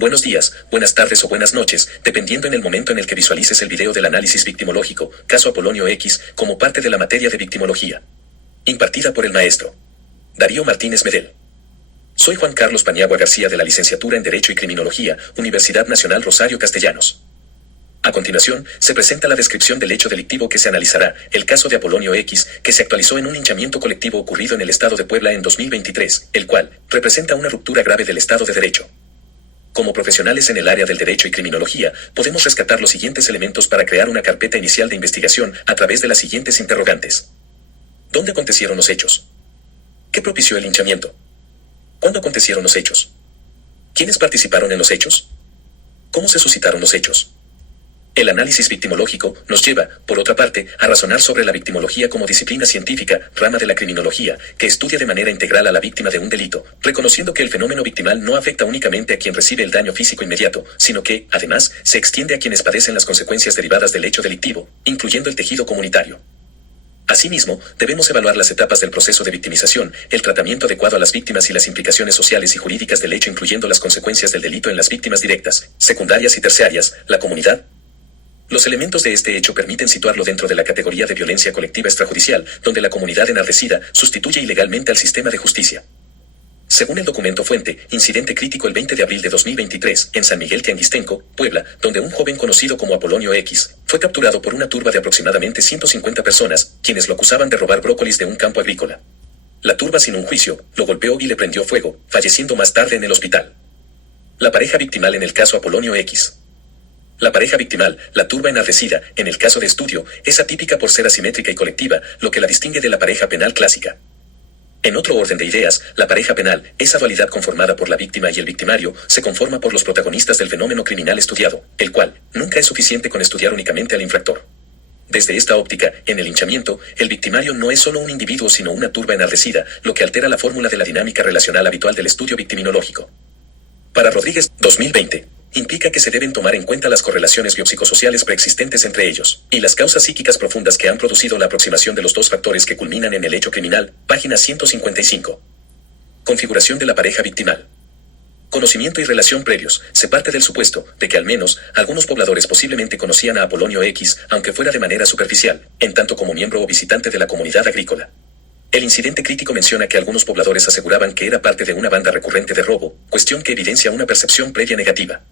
Buenos días, buenas tardes o buenas noches, dependiendo en el momento en el que visualices el video del análisis victimológico, caso Apolonio X, como parte de la materia de victimología. Impartida por el maestro Darío Martínez Medel. Soy Juan Carlos Paniagua García de la Licenciatura en Derecho y Criminología, Universidad Nacional Rosario Castellanos. A continuación, se presenta la descripción del hecho delictivo que se analizará, el caso de Apolonio X, que se actualizó en un linchamiento colectivo ocurrido en el estado de Puebla en 2023, el cual representa una ruptura grave del Estado de Derecho. Como profesionales en el área del derecho y criminología, podemos rescatar los siguientes elementos para crear una carpeta inicial de investigación a través de las siguientes interrogantes. ¿Dónde acontecieron los hechos? ¿Qué propició el linchamiento? ¿Cuándo acontecieron los hechos? ¿Quiénes participaron en los hechos? ¿Cómo se suscitaron los hechos? El análisis victimológico nos lleva, por otra parte, a razonar sobre la victimología como disciplina científica, rama de la criminología, que estudia de manera integral a la víctima de un delito, reconociendo que el fenómeno victimal no afecta únicamente a quien recibe el daño físico inmediato, sino que, además, se extiende a quienes padecen las consecuencias derivadas del hecho delictivo, incluyendo el tejido comunitario. Asimismo, debemos evaluar las etapas del proceso de victimización, el tratamiento adecuado a las víctimas y las implicaciones sociales y jurídicas del hecho, incluyendo las consecuencias del delito en las víctimas directas, secundarias y terciarias, la comunidad. Los elementos de este hecho permiten situarlo dentro de la categoría de violencia colectiva extrajudicial, donde la comunidad enardecida sustituye ilegalmente al sistema de justicia. Según el documento fuente, incidente crítico el 20 de abril de 2023, en San Miguel Tianguistenco, Puebla, donde un joven conocido como Apolonio X, fue capturado por una turba de aproximadamente 150 personas, quienes lo acusaban de robar brócolis de un campo agrícola. La turba, sin un juicio, lo golpeó y le prendió fuego, falleciendo más tarde en el hospital. La pareja victimal en el caso Apolonio X. La pareja victimal, la turba enardecida, en el caso de estudio, es atípica por ser asimétrica y colectiva, lo que la distingue de la pareja penal clásica. En otro orden de ideas, la pareja penal, esa dualidad conformada por la víctima y el victimario, se conforma por los protagonistas del fenómeno criminal estudiado, el cual nunca es suficiente con estudiar únicamente al infractor. Desde esta óptica, en el linchamiento, el victimario no es solo un individuo sino una turba enardecida, lo que altera la fórmula de la dinámica relacional habitual del estudio victiminológico. Para Rodríguez, 2020. Implica que se deben tomar en cuenta las correlaciones biopsicosociales preexistentes entre ellos, y las causas psíquicas profundas que han producido la aproximación de los dos factores que culminan en el hecho criminal, página 155. Configuración de la pareja victimal. Conocimiento y relación previos. Se parte del supuesto de que al menos algunos pobladores posiblemente conocían a Apolonio X, aunque fuera de manera superficial, en tanto como miembro o visitante de la comunidad agrícola. El incidente crítico menciona que algunos pobladores aseguraban que era parte de una banda recurrente de robo, cuestión que evidencia una percepción previa negativa.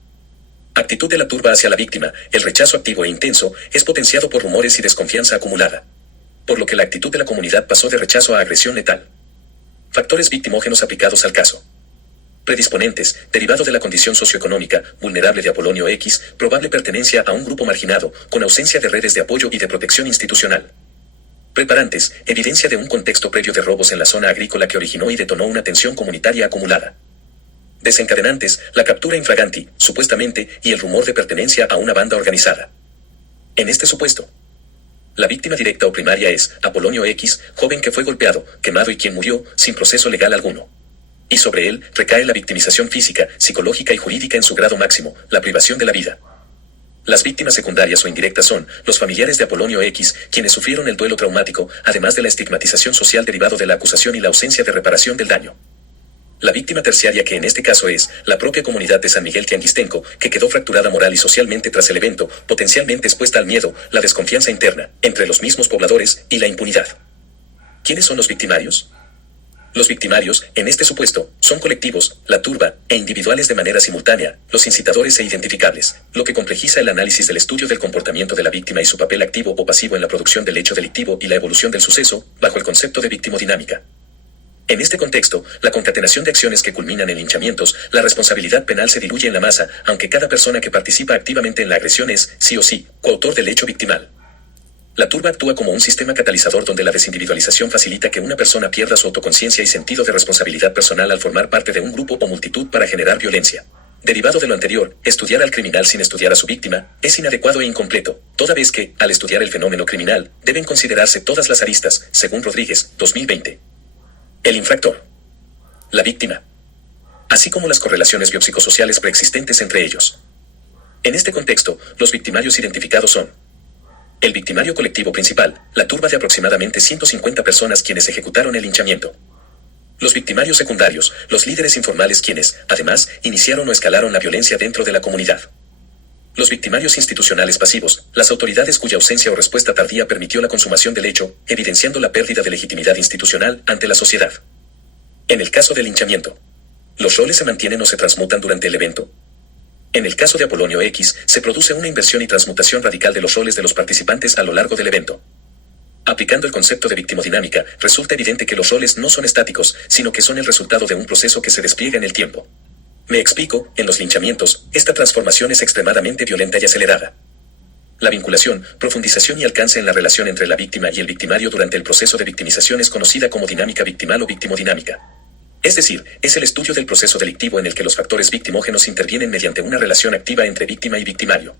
Actitud de la turba hacia la víctima, el rechazo activo e intenso, es potenciado por rumores y desconfianza acumulada. Por lo que la actitud de la comunidad pasó de rechazo a agresión letal. Factores victimógenos aplicados al caso. Predisponentes, derivado de la condición socioeconómica, vulnerable de Apolonio X, probable pertenencia a un grupo marginado, con ausencia de redes de apoyo y de protección institucional. Preparantes, evidencia de un contexto previo de robos en la zona agrícola que originó y detonó una tensión comunitaria acumulada. Desencadenantes, la captura infraganti, supuestamente, y el rumor de pertenencia a una banda organizada. En este supuesto, la víctima directa o primaria es Apolonio X, joven que fue golpeado, quemado y quien murió, sin proceso legal alguno. Y sobre él, recae la victimización física, psicológica y jurídica en su grado máximo, la privación de la vida. Las víctimas secundarias o indirectas son los familiares de Apolonio X, quienes sufrieron el duelo traumático, además de la estigmatización social derivado de la acusación y la ausencia de reparación del daño. La víctima terciaria, que en este caso es la propia comunidad de San Miguel Tianguistenco, que quedó fracturada moral y socialmente tras el evento, potencialmente expuesta al miedo, la desconfianza interna, entre los mismos pobladores, y la impunidad. ¿Quiénes son los victimarios? Los victimarios, en este supuesto, son colectivos, la turba, e individuales de manera simultánea, los incitadores e identificables, lo que complejiza el análisis del estudio del comportamiento de la víctima y su papel activo o pasivo en la producción del hecho delictivo y la evolución del suceso, bajo el concepto de victimodinámica. En este contexto, la concatenación de acciones que culminan en linchamientos, la responsabilidad penal se diluye en la masa, aunque cada persona que participa activamente en la agresión es, sí o sí, coautor del hecho victimal. La turba actúa como un sistema catalizador donde la desindividualización facilita que una persona pierda su autoconciencia y sentido de responsabilidad personal al formar parte de un grupo o multitud para generar violencia. Derivado de lo anterior, estudiar al criminal sin estudiar a su víctima es inadecuado e incompleto, toda vez que, al estudiar el fenómeno criminal, deben considerarse todas las aristas, según Rodríguez, 2020. El infractor. La víctima. Así como las correlaciones biopsicosociales preexistentes entre ellos. En este contexto, los victimarios identificados son el victimario colectivo principal, la turba de aproximadamente 150 personas quienes ejecutaron el linchamiento. Los victimarios secundarios, los líderes informales quienes, además, iniciaron o escalaron la violencia dentro de la comunidad. Los victimarios institucionales pasivos, las autoridades cuya ausencia o respuesta tardía permitió la consumación del hecho, evidenciando la pérdida de legitimidad institucional ante la sociedad. En el caso del linchamiento, ¿los roles se mantienen o se transmutan durante el evento? En el caso de Apolonio X, se produce una inversión y transmutación radical de los roles de los participantes a lo largo del evento. Aplicando el concepto de victimodinámica, resulta evidente que los roles no son estáticos, sino que son el resultado de un proceso que se despliega en el tiempo. Me explico, en los linchamientos, esta transformación es extremadamente violenta y acelerada. La vinculación, profundización y alcance en la relación entre la víctima y el victimario durante el proceso de victimización es conocida como dinámica victimal o victimodinámica. Es decir, es el estudio del proceso delictivo en el que los factores victimógenos intervienen mediante una relación activa entre víctima y victimario.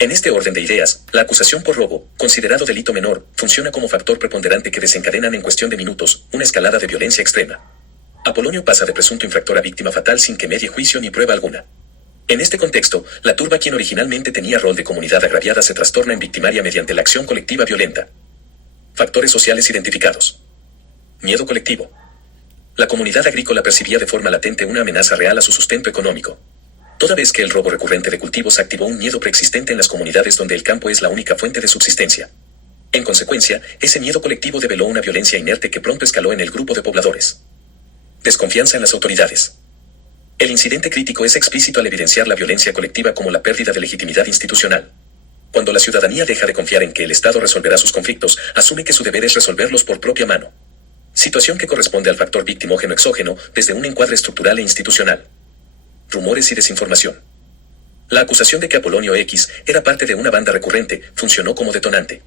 En este orden de ideas, la acusación por robo, considerado delito menor, funciona como factor preponderante que desencadenan en cuestión de minutos una escalada de violencia extrema. Apolonio pasa de presunto infractor a víctima fatal sin que medie juicio ni prueba alguna. En este contexto, la turba quien originalmente tenía rol de comunidad agraviada se trastorna en victimaria mediante la acción colectiva violenta. Factores sociales identificados. Miedo colectivo. La comunidad agrícola percibía de forma latente una amenaza real a su sustento económico. Toda vez que el robo recurrente de cultivos activó un miedo preexistente en las comunidades donde el campo es la única fuente de subsistencia. En consecuencia, ese miedo colectivo develó una violencia inerte que pronto escaló en el grupo de pobladores. Desconfianza en las autoridades. El incidente crítico es explícito al evidenciar la violencia colectiva como la pérdida de legitimidad institucional. Cuando la ciudadanía deja de confiar en que el Estado resolverá sus conflictos, asume que su deber es resolverlos por propia mano. Situación que corresponde al factor victimógeno exógeno desde un encuadre estructural e institucional. Rumores y desinformación. La acusación de que Apolonio X era parte de una banda recurrente funcionó como detonante.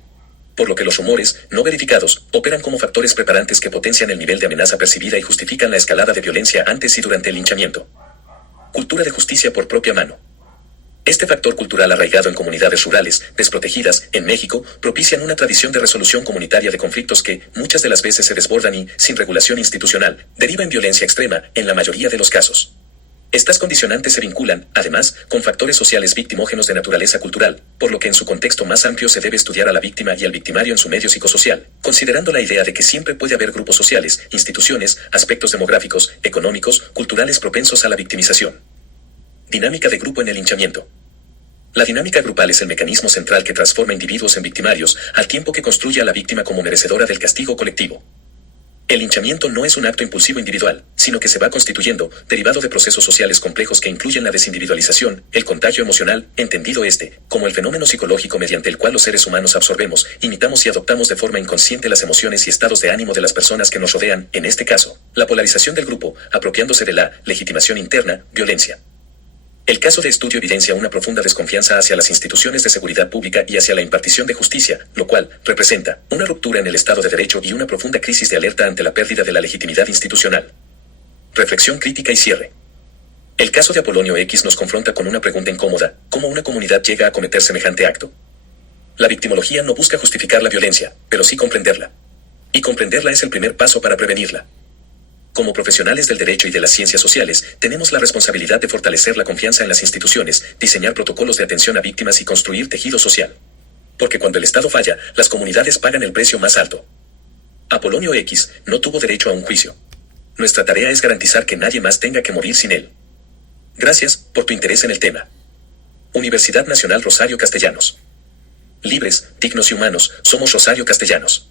Por lo que los rumores, no verificados, operan como factores preparantes que potencian el nivel de amenaza percibida y justifican la escalada de violencia antes y durante el linchamiento. Cultura de justicia por propia mano. Este factor cultural arraigado en comunidades rurales, desprotegidas, en México, propician una tradición de resolución comunitaria de conflictos que, muchas de las veces se desbordan y, sin regulación institucional, deriva en violencia extrema, en la mayoría de los casos. Estas condicionantes se vinculan, además, con factores sociales victimógenos de naturaleza cultural, por lo que en su contexto más amplio se debe estudiar a la víctima y al victimario en su medio psicosocial, considerando la idea de que siempre puede haber grupos sociales, instituciones, aspectos demográficos, económicos, culturales propensos a la victimización. Dinámica de grupo en el linchamiento. La dinámica grupal es el mecanismo central que transforma individuos en victimarios, al tiempo que construye a la víctima como merecedora del castigo colectivo. El linchamiento no es un acto impulsivo individual, sino que se va constituyendo, derivado de procesos sociales complejos que incluyen la desindividualización, el contagio emocional, entendido como el fenómeno psicológico mediante el cual los seres humanos absorbemos, imitamos y adoptamos de forma inconsciente las emociones y estados de ánimo de las personas que nos rodean, en este caso, la polarización del grupo, apropiándose de la legitimación interna, violencia. El caso de estudio evidencia una profunda desconfianza hacia las instituciones de seguridad pública y hacia la impartición de justicia, lo cual representa una ruptura en el Estado de Derecho y una profunda crisis de alerta ante la pérdida de la legitimidad institucional. Reflexión crítica y cierre. El caso de Apolonio X nos confronta con una pregunta incómoda: ¿cómo una comunidad llega a cometer semejante acto? La victimología no busca justificar la violencia, pero sí comprenderla. Y comprenderla es el primer paso para prevenirla. Como profesionales del derecho y de las ciencias sociales, tenemos la responsabilidad de fortalecer la confianza en las instituciones, diseñar protocolos de atención a víctimas y construir tejido social. Porque cuando el Estado falla, las comunidades pagan el precio más alto. Apolonio X no tuvo derecho a un juicio. Nuestra tarea es garantizar que nadie más tenga que morir sin él. Gracias por tu interés en el tema. Universidad Nacional Rosario Castellanos. Libres, dignos y humanos, somos Rosario Castellanos.